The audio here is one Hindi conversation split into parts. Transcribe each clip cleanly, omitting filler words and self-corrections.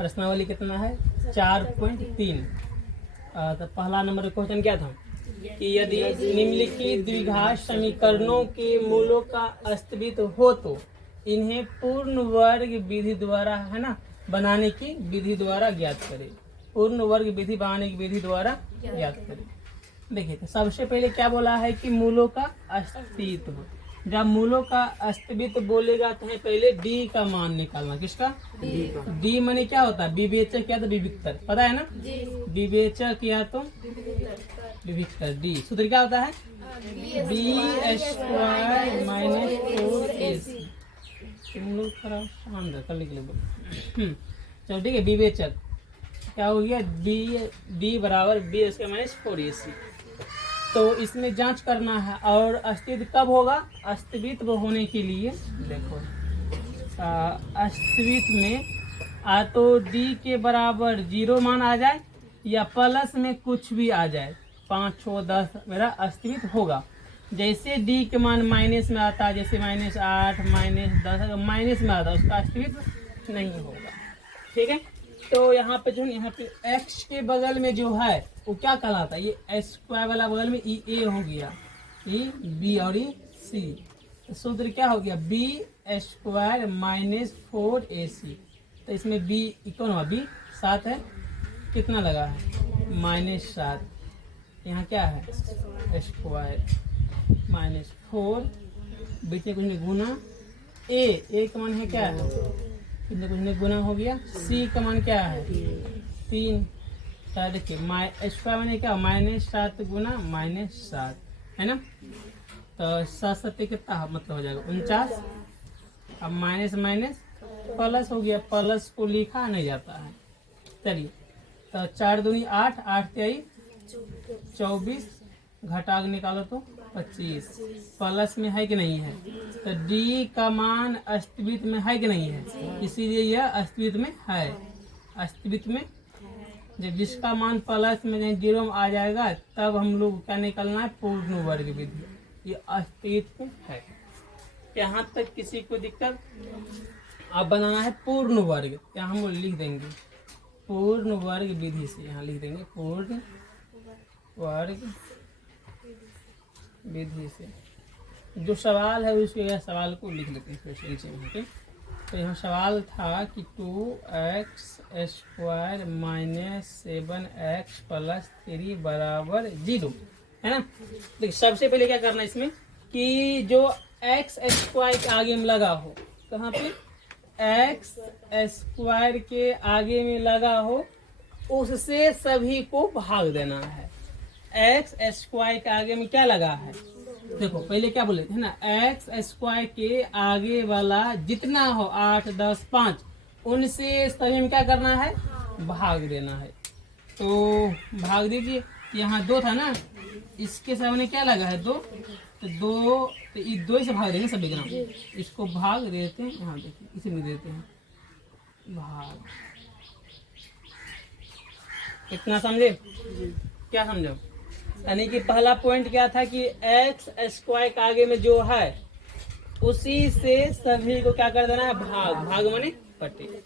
प्रश्नावली कितना है 4.3। तो पहला नंबर क्वेश्चन क्या था कि यदि निम्नलिखित द्विघात समीकरणों के मूलों का अस्तित्व हो तो इन्हें पूर्ण वर्ग विधि द्वारा, है ना, बनाने की विधि द्वारा ज्ञात करें। पूर्ण वर्ग विधि बनाने की विधि द्वारा ज्ञात करें। देखिए तो सबसे पहले क्या बोला है कि मूलों का अस्तित्व। जब मूलों का अस्तित्व बोलेगा तो है पहले डी का मान निकालना। किसका? डी माने क्या होता है? विवेचक या तो विविक्तर, पता है ना? विवेचक या तो विविक्तर। डी सूत्र क्या होता है? b² minus 4ac। तुम लोग थोड़ा शांत कर लिख लो। चलो ठीक है, विवेचक क्या हो गया? डी बराबर b² माइनस 4ac। तो इसमें जांच करना है। और अस्तित्व कब होगा? अस्तित्व होने के लिए देखो अस्तित्व में आ तो डी के बराबर 0 मान आ जाए या प्लस में कुछ भी आ जाए, 5, 6, 10 मेरा अस्तित्व होगा। जैसे डी के मान माइनस में आता है, जैसे -8 -10 माइनस में आता है, उसका अस्तित्व नहीं होगा। ठीक है, तो यहाँ पे जो यहाँ पे x के बगल में जो है वो क्या कहलाता है? ये s² वाला बगल में ए हो गया, ये b और ये c। तो सूत्र क्या हो गया? b² minus 4ac। तो इसमें b कौन हुआ? b 7 है, कितना लगा है? -7। यहाँ क्या है? स्क्वायर माइनस 4, बीच में कुछ में गुना a का मान है क्या है? कितने कुछ में गुना हो गया। c का मान क्या है? 3। देखिए स्क्वायर माने क्या? -7 गुना -7 है ना। तो 7 7 कितना मतलब हो जाएगा? 49। अब माइनस माइनस प्लस हो गया, प्लस को लिखा नहीं जाता है। चलिए तो 4 दूनी 8, 8 तेई 24, घटा के निकालो तो 25। प्लस में है कि नहीं है? तो डी का मान अस्तित्व में है कि नहीं है? इसीलिए यह अस्तित्व में है। अस्तित्व में जब जिसका मान प्लस में 0 में आ जाएगा तब हम लोग क्या निकलना है? पूर्ण वर्ग विधि। ये अस्तित्व है। यहाँ तक किसी को दिक्कत? अब बनाना है पूर्ण वर्ग। यहाँ हम लिख देंगे पूर्ण वर्ग विधि से, यहाँ लिख देंगे पूर्ण वर्ग विधि से। जो सवाल है उसके सवाल को लिख लेते हैं नीचे। तो यहाँ सवाल था कि 2x² माइनस 7x प्लस 3 बराबर 0, है ना। देखिए सबसे पहले क्या करना है इसमें कि जो x² के आगे में लगा हो, कहाँ पे? x² के आगे में लगा हो उससे सभी को भाग देना है। x² के आगे में क्या लगा है? देखो पहले क्या बोले थे ना, x² के आगे वाला जितना हो 8, 10, 5 उनसे सभी में क्या करना है? भाग देना है। तो भाग दीजिए। यहाँ 2 था ना, इसके सामने क्या लगा है? 2। तो 2 तो ये 2 से भाग देंगे सभी ग्राम। इसको भाग देते हैं, यहाँ देखिए इसे में देते हैं भाग। इतना समझे? क्या समझो? यानी कि पहला पॉइंट क्या था कि x² के आगे में जो है उसी से सभी को क्या कर देना है? भाग। भाग माने कटे।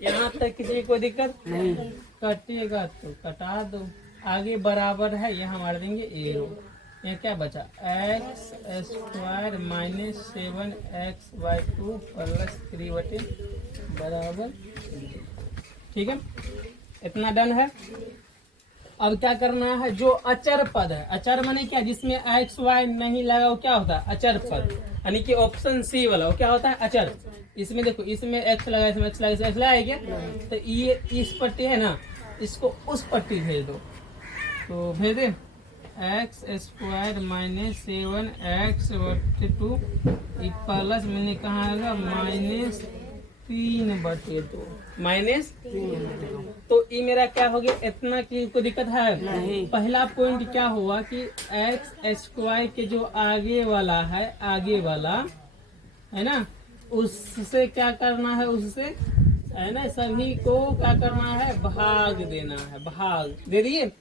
यहाँ तक किसी को दिक्कत नहीं? कटेगा तो कटा दो। आगे बराबर है, यहाँ मार देंगे एरो। यहाँ क्या बचा? x² माइनस 7x/2 प्लस 3 बराबर। ठीक है, इतना डन है। अब क्या करना है? जो अचर पद है, अचर माने क्या? जिसमें x y नहीं लगा वो क्या होता है? अचर पद। यानी कि ऑप्शन सी वाला वो क्या होता है? अचर। इसमें देखो इसमें x लगा, इसमें x लगा, इसमें x लगा क्या? तो ये इस पट्टी है ना, इसको उस पट्टी भेज दो। तो भेज दे x² माइनस 7x/2 प्लस मैंने कहा आएगा -3/2 -3। तो ये मेरा क्या हो गया? इतना की कोई दिक्कत है नहीं। पहला पॉइंट क्या हुआ कि x² के जो आगे वाला है, आगे वाला है ना, उससे क्या करना है? उससे है ना सभी को क्या करना है? भाग देना है। भाग दे दिए।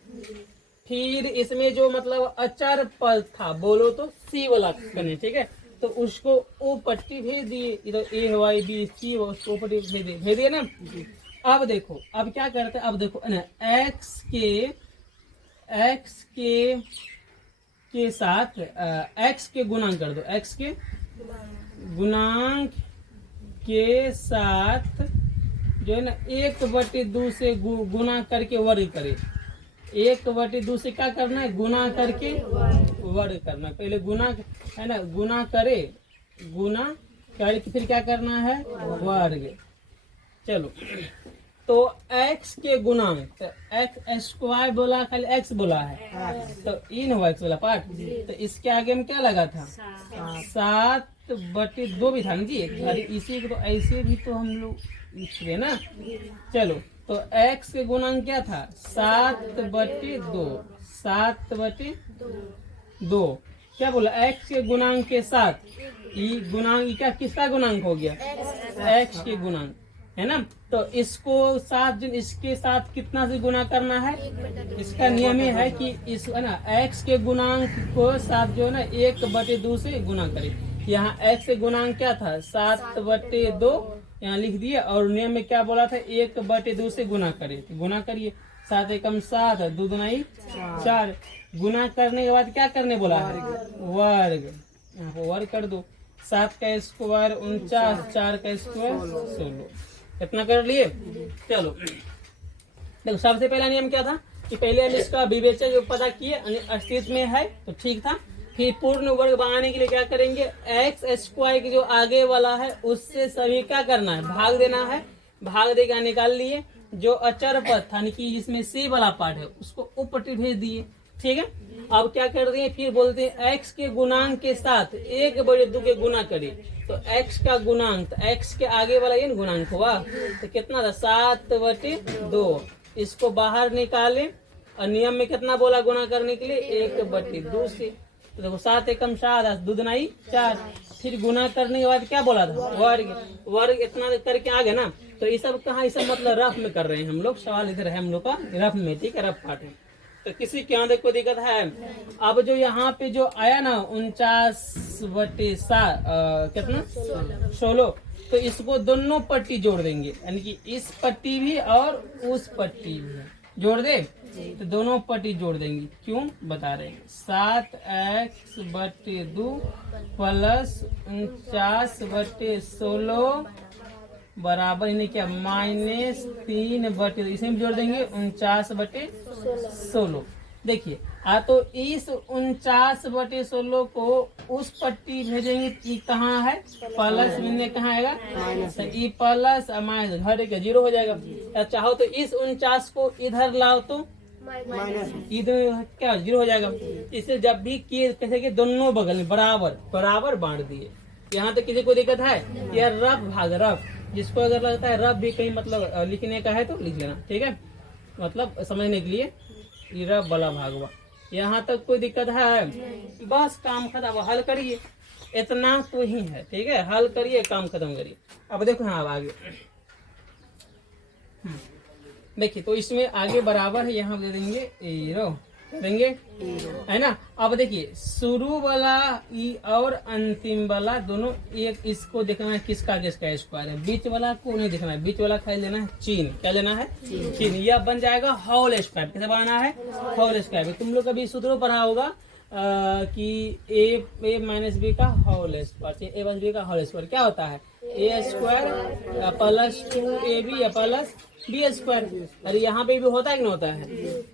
फिर इसमें जो मतलब अचर पद था बोलो तो सी वाला करने, ठीक है। तो उसको ओ पट्टी भेज दिए, इधर ए वाई बी सी, उसको पट्टी भेज दिए ना। अब देखो, अब क्या करते हैं, अब देखो ना, x के साथ x के गुणांक कर दो, x के गुणांक के साथ जो है ना 1/2 से गुना करके वर्ग करे। 1/2 से क्या करना है, गुना करके वर्ग करना है। पहले गुना है ना, गुना करके फिर क्या करना है, वर्ग। चलो, तो x के गुणांक, x स्क्वायर बोला, खाली x बोला है, तो इन हुआ x वाला पार्ट, तो इसके आगे में क्या लगा था, 7/2 भी था ना जी। अरे इसी को तो ऐसे भी तो हम लोग लिखे ना। चलो, तो x के गुणांक क्या था, 7/2, 7/2। क्या बोला, x के गुणांक के साथ, ये गुणांक क्या, किसका गुणांक हो गया, x के गुणांक है ना। तो इसको साथ, इसके साथ कितना से गुना करना है, इसका नियम ही है कि इस है ना x के गुणांक को साथ जो है ना 1/2 से गुना करे। यहाँ x के गुणांक क्या था, 7/2 यहाँ लिख दिए, और नियम में क्या बोला था, 1/2 से गुना करे। तो गुना करिए, 7 एकम 7, 2 दूनी 4। गुना करने के बाद क्या करने बोला है, वर्ग। यहाँ पर वर्ग कर दो, 7 का स्क्वायर 49, 4 का स्क्वायर 16। इतना कर लिए। चलो देखो, सबसे पहला नियम क्या था कि पहले हम इसका विवेचक पता किए, अस्तित्व में है तो ठीक था। फिर पूर्ण वर्ग बनाने के लिए क्या करेंगे, x स्क्वायर के जो आगे वाला है उससे सभी क्या करना है, भाग देना है। भाग देकर निकाल लिए। जो अचर पद था कि जिसमें c वाला पार्ट है उसको ऊपर भेज दिए, ठीक है। अब क्या कर रहे हैं, फिर बोलते हैं x के गुणांक के साथ 1/2 के गुना करें। तो x का गुणांक, तो x के आगे वाला ये गुणांक हुआ, तो कितना था, 7/2। इसको बाहर निकाले, और नियम में कितना बोला गुना करने के लिए, 1/2 से। तो देखो, 7 एकम 7, 2 दूनी 4। फिर गुना करने के बाद क्या बोला था, वर्ग। वर्ग इतना करके आ गया ना। तो ये सब कहाँ, ये सब मतलब रफ में कर रहे हैं हम लोग, सवाल इधर है हम लोग का रफ में, ठीक है, रफ पार्ट है। तो किसी के यहाँ कोई दिक्कत है। अब जो यहाँ पे जो आया ना 49/7 कितना 16, तो इसको दोनों पट्टी जोड़ देंगे, यानी कि इस पट्टी भी और उस पट्टी भी जोड़ दे, तो दोनों पट्टी जोड़ देंगे। क्यों बता रहे हैं, 7x/2 प्लस 49/16 बराबर इन्हें क्या, -3/2। इसे भी जोड़ देंगे 49/16। देखिए, तो इस 49/16 को उस पट्टी भेजेंगे, ये कहाँ है, प्लस में कहाँ आएगा, तो ई प्लस माइनस घर के 0 हो जाएगा। या चाहो तो इस 49 को इधर लाओ तो इधर क्या 0 हो जाएगा। इसे जब भी किए कैसे कि दोनों बगल में बराबर बराबर बांट दिए। यहाँ तो किसी को दिक्कत है, यह रफ भाग, रफ जिसको अगर लगता है रफ भी कहीं मतलब लिखने का है तो लिख लेना, ठीक है, मतलब समझने के लिए ये रफ वाला भाग हुआ। यहाँ तक कोई दिक्कत है, बस काम खत्म, हल करिए, इतना तो ही है, ठीक है, हल करिए, काम खत्म करिए। अब देखो यहाँ आगे देखिए, तो इसमें आगे बराबर है, यहाँ दे देंगे एरो, देंगे है ना। अब देखिए, शुरू वाला ई और अंतिम वाला दोनों एक, इसको देखना है किसका किसका स्क्वायर है। बीच वाला को नहीं देखना है, बीच वाला खाली लेना है चिन्ह। क्या लेना है, चिन्ह। यह बन जाएगा होल स्क्वायर। कैसे बनाना है, होल स्क्वायर। तुम लोग कभी सूत्रों पढ़ा होगा कि a माइनस बी का whole square, a minus B का होल स्क्वायर क्या होता है, a square plus 2ab plus B square. अरे यहाँ पे भी होता है कि नहीं होता है,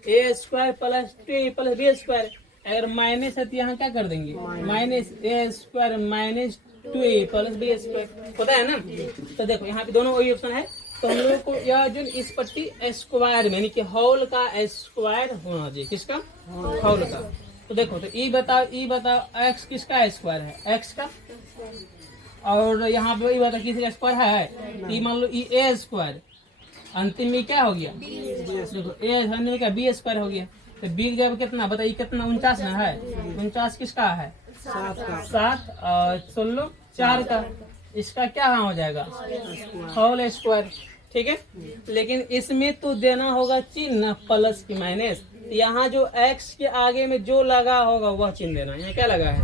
a square plus 2a plus B square. अगर माइनस है तो यहाँ क्या कर देंगे, minus a square minus 2a plus B square, होता है ना। तो देखो यहाँ पे दोनों वही ऑप्शन है। तो हम लोग को यह जो इस पट्टी स्क्वायर में, यानी कि होल का स्क्वायर होना चाहिए, किसका, होल का। तो देखो, तो ई बताओ x किसका स्क्वायर है, x का, और यहाँ पे बताओ किसका स्क्वायर है, ई मान लो ई a स्क्वायर, अंतिम में क्या हो गया, देखो a होने का b स्क्वायर हो गया। तो b जब कितना बताइए, कितना 49 ना है, 49 किसका है, 7 और 16 4 का, इसका क्या हो जाएगा, होल स्क्वायर, ठीक है। लेकिन इसमें तो देना होगा चिन्ह प्लस की माइनस। यहाँ जो x के आगे में जो लगा होगा वह चिन्ह देना। यहाँ क्या लगा है,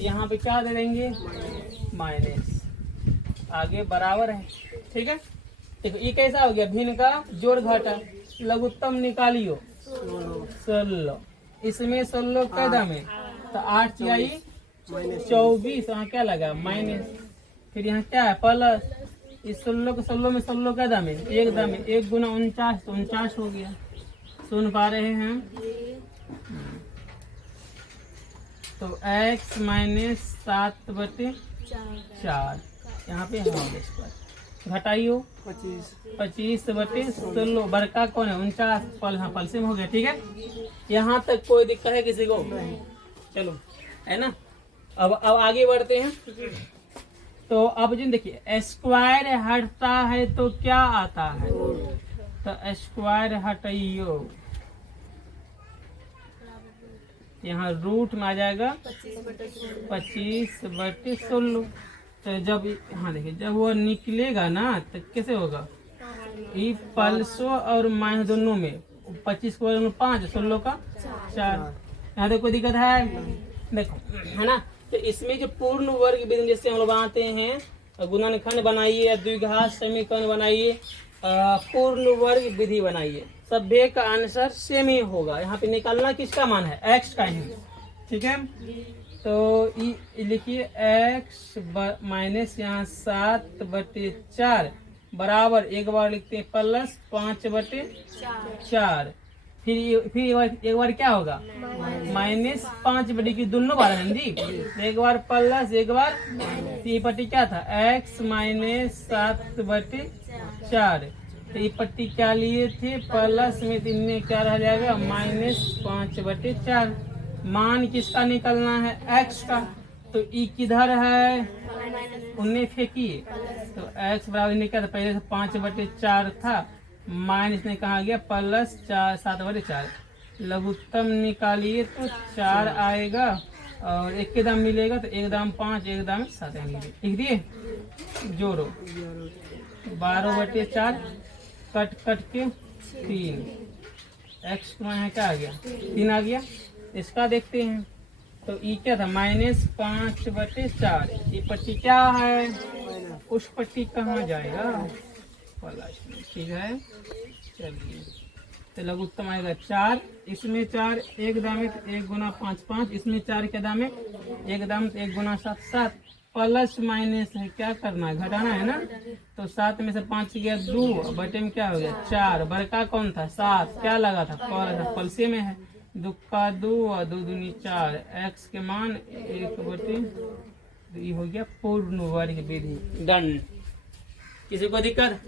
यहाँ पे क्या दे देंगे, माइनस, आगे बराबर है, ठीक है। देखो ये कैसा हो गया, भिन्न का जोड़ घटा, लघुत्तम निकालियो 16, इसमें 16 कैदा में तो 8 या 24, वहाँ क्या लगा माइनस, फिर यहाँ क्या है प्लस, इस 16 को 16 में 16 कैदा में एक दाम में 1 गुना 49, तो 49 हो गया। सुन पा रहे हैं? तो x माइनस 7/4 यहाँ पे होगा स्क्वायर, घटाइयो 25/16, बड़का कौन है 49, पल हाँ पल से हो गया। ठीक है, यहाँ तक कोई दिक्कत है किसी को? चलो है ना, अब आगे बढ़ते हैं। तो अब जी देखिए स्क्वायर हटता है तो क्या आता है, तो स्क्वायर हटाइयो, यहाँ रूट में आ जाएगा 25/16। तो जब हाँ देखिए जब वो निकलेगा ना तो कैसे होगा, ये पल्सो और माइनस दोनों में 25 को 5, 16 का 4, यहाँ तो कोई दिक्कत है देखो, है ना। तो इसमें जो पूर्ण वर्ग विधि जैसे हम लोग बनाते हैं, गुणनखंड बनाइए या द्विघात समीकरण बनाइए, पूर्ण वर्ग विधि बनाइए, सभ्य का आंसर सेम ही होगा। यहाँ पे निकालना किसका मान है, एक्स का ही। ठीक है, तो लिखिए एक्स माइनस यहाँ 7/4 बराबर, एक बार लिखते हैं प्लस 5/4, फिर एक बार क्या होगा माइनस 5/, की दोनों बार है जी, एक बार प्लस एक बार, ये पट्टी क्या था x माइनस 7/4, तो ये पट्टी क्या लिए थे प्लस में, इनमें क्या रह जाएगा माइनस 5/4। मान किसका निकलना है, x का, तो ई किधर है उन्हें फेंकिए, तो x बराबर निकला था पहले से 5/4 था, माइनस ने कहा गया प्लस 7/4, लघुत्तम निकालिए तो 4 आएगा, और एक के दाम मिलेगा तो एक दाम 5, एक दाम 7 लिख दिए, जोड़ो 12/4 कट के 3, एक्स यहाँ क्या आ गया 3 आ गया। इसका देखते हैं, तो ई क्या था माइनस 5/4, ये पट्टी क्या है, उस पट्टी कहाँ जाएगा प्लस में। ठीक है, चलिए तो लघुत्तम आएगा 4, इसमें 4 एक दाम है 1 गुना 5 5, इसमें 4 के दाम है 1 दाम 1 गुना 7 7, प्लस माइनस है क्या करना है घटाना है ना, तो 7 में से 5 गया 2, बटे में क्या हो गया 4, बड़का कौन था 7, क्या लगा था पलसे में है, 2 का 2 और 2 दूनी 4, एक्स के मान 1/, ये हो गया पूर्ण वर्ग विधि। डन, किसी को दिक्कत?